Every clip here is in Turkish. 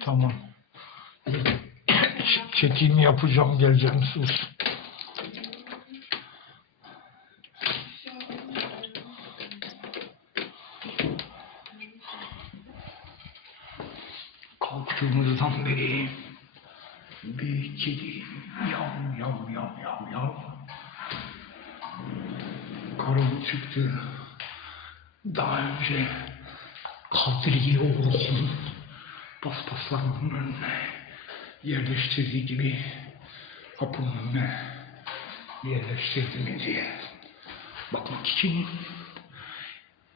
Tamam. Ç- Çekim yapacağım geleceğim sus. Kalktığımızdan beri bir kedi yav yav yav yav yav. Karım çıktı. Daha önce Kadriye oğlum paspaslarının önüne yerleştirdiği gibi kapının önüne yerleştirdi mi diye. Bakmak için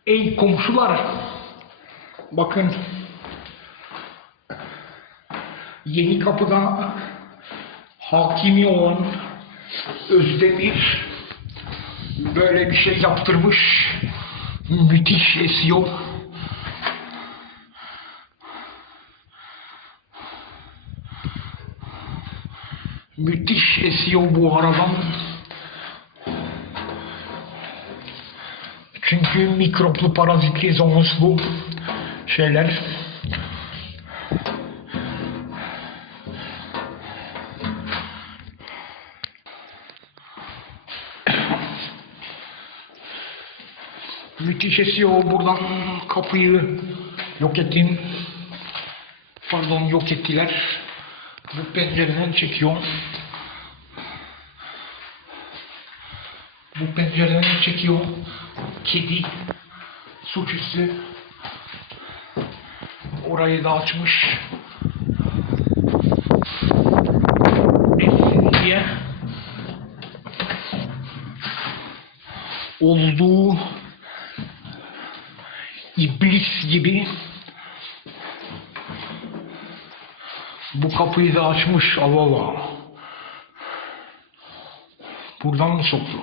Ey komşular! Bakın. Yeni kapıda hakimi olan Özdemir böyle bir şey yaptırmış. Müthiş esiyor Müthiş esiyor bu aradan. Çünkü mikroplu parazitli zonuslu şeyler. Müthiş esiyor buradan kapıyı yok ettim. Pardon yok ettiler. Bu pencereden çekiyor. Bu pencereden çekiyor. Kedi suçüstü. Orayı da açmış. Etsin diye. Olduğu iblis gibi Bu kapıyı da açmış Allah Allah. Buradan mı soktu?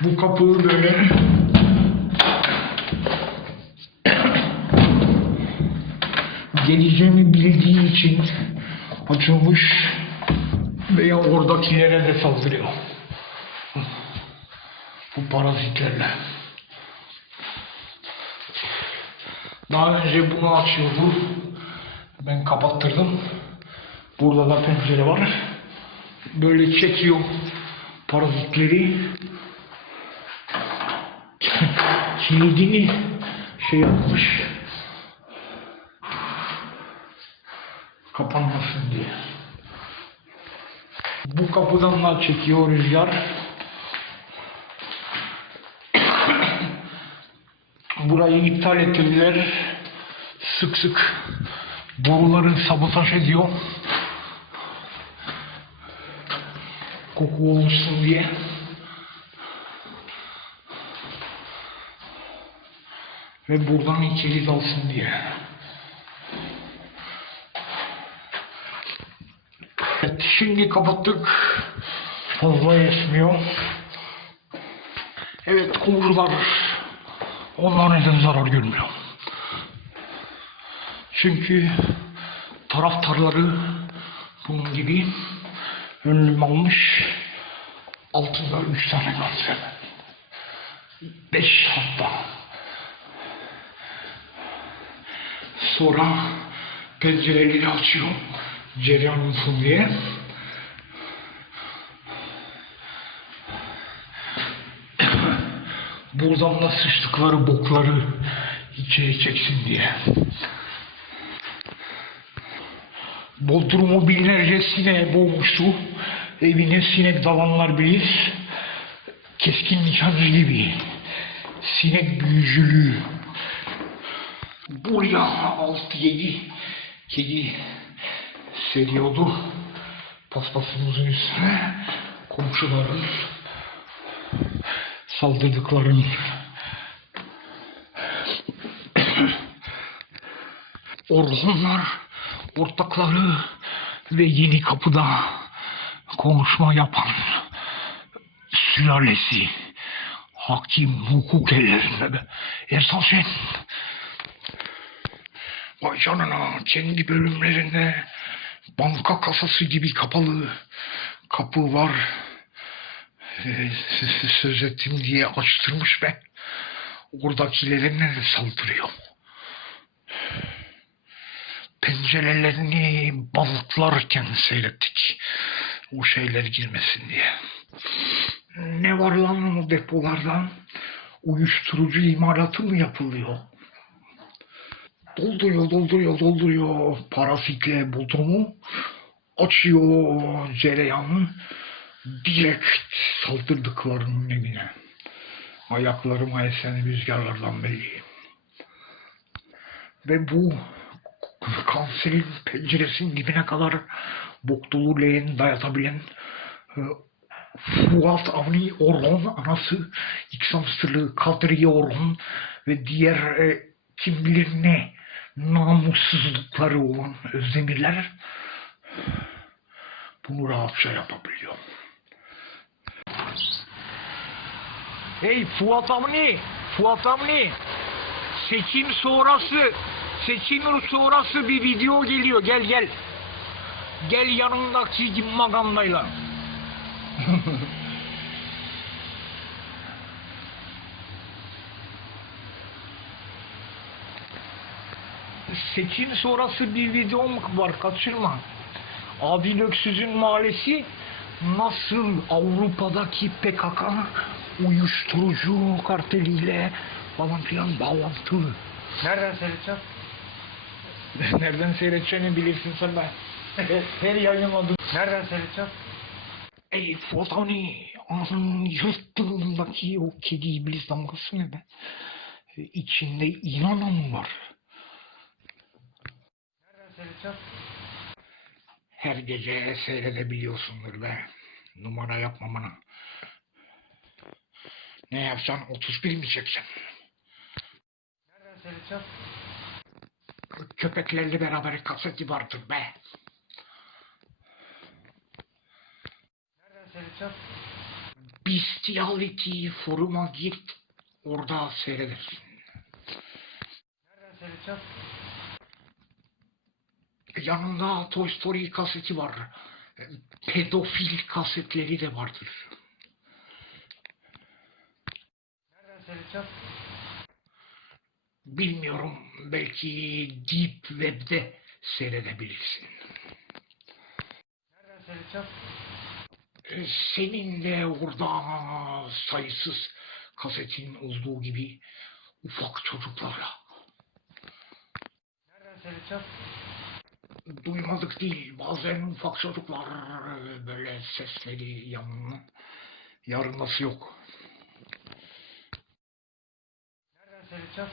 Bu kapıyı böyle geleceğimi bildiği için açılmış veya oradakilere de saldırıyor. Bu parazitlerle. Daha önce bunu açıyordu. Ben kapattırdım. Burada da pencere var. Böyle çekiyor parazitleri. Kilidini şey yapmış. Kapanmasın diye. Bu kapıdan da çekiyor rüzgar. Burayı iptal ettirdiler. Sık sık boruları sabotaj ediyor. Koku oluşsun diye. Ve buradan içeri dalsın diye. Evet, şimdi kapattık. Fazla esmiyor. Evet komşular onlar neden zarar görmüyor. Çünkü taraftarları bunun gibi önlüm almış. Altında üç tane gazete. Beş hatta. Sonra pencereleri açıyor. Cereyan olsun diye. Buradan da sıçtıkları bokları içeri çeksin diye. Bodrum'u binlerce sineğe boğmuştu. Evine sinek dalanlar bilir. Keskin nişancı gibi. Sinek büyücülüğü. Buraya altı yedi kedi seriyordu. Paspasımızın üstüne komşuların saldırdıkların Orhanlar ortakları ve yeni kapıda konuşma yapan sülalesi hakim hukuk ellerinde Şen vay canına kendi bölümlerinde banka kasası gibi kapalı kapı var. Ee, söz ettim diye açtırmış be. Oradakilerine de saldırıyor pencerelerini bantlarken seyrettik. O şeyler girmesin diye. Ne var lan o depolardan? Uyuşturucu imalatı mı yapılıyor? Dolduruyor, dolduruyor, dolduruyor parafitle botumu. Açıyor cereyanı. Direkt saldırdıklarının evine. Ayaklarıma esen rüzgarlardan belli. Ve bu kanserin penceresinin dibine kadar bok dolu dayatabilen e, Fuat Avni Orhon anası İksamsırlı Kadriye Orhon ve diğer e, kim bilir ne namussuzlukları olan Özdemirler bunu rahatça yapabiliyor. Hey Fuat Avni, Fuat Avni. Seçim sonrası, seçim sonrası bir video geliyor. Gel gel. Gel yanındaki magandayla. Seçim sonrası bir videom var kaçırma. Adil Öksüz'ün mahallesi nasıl Avrupa'daki PKK uyuşturucu karteliyle falan filan bağlantılı. Nereden seyredeceğim? Nereden seyredeceğini bilirsin sen be. Her yayınladım. Nereden seyredeceğim? Ey Fotani, ananın yırttığındaki o kedi iblis damgası ne be? E, İçinde inanan var. Nereden seyredeceğim? Her gece seyredebiliyorsundur be. Numara yapma bana. Ne yapsan 31 mi çeksen? Nereden seyredeceğim? Köpeklerle beraber kaseti vardır be. Nereden seyredeceğim? Bestiality foruma git. Orada seyredersin. Nereden seyredeceğim? Yanında Toy Story kaseti var. Pedofil kasetleri de vardır. Nereden seyredeceğim? Bilmiyorum belki Deep Web'de seyredebilirsin. Nereden seyredeceğim? E, Senin de orada sayısız kasetin olduğu gibi ufak çocuklarla. Nereden seyredeceğim? Duymadık değil bazen ufak çocuklar e, böyle sesleri yanına yarılması yok. Nereden seyredeceğim?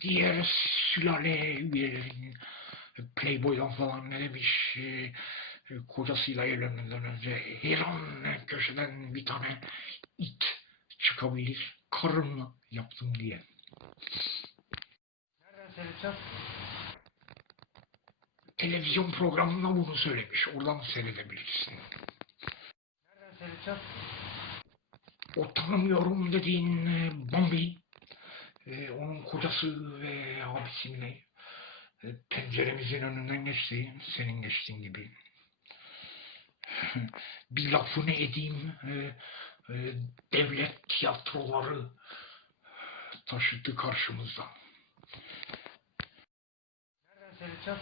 Diğer sülale üyelerinin Playboy'dan falan ne demiş e, e, kocasıyla evlenmeden önce her an köşeden bir tane it çıkabilir karımla yaptım diye. Nereden seyredeceğim? Televizyon programında bunu söylemiş. Oradan seyredebilirsin. Nereden seyredeceğim? O tanımıyorum dediğin e, Bambi e, onun kocası ve abisiyle e, penceremizin önünden geçti. Senin geçtiğin gibi. Bir lafını edeyim. e, e, devlet tiyatroları taşıdı karşımızda. Nereden seyredeceğim?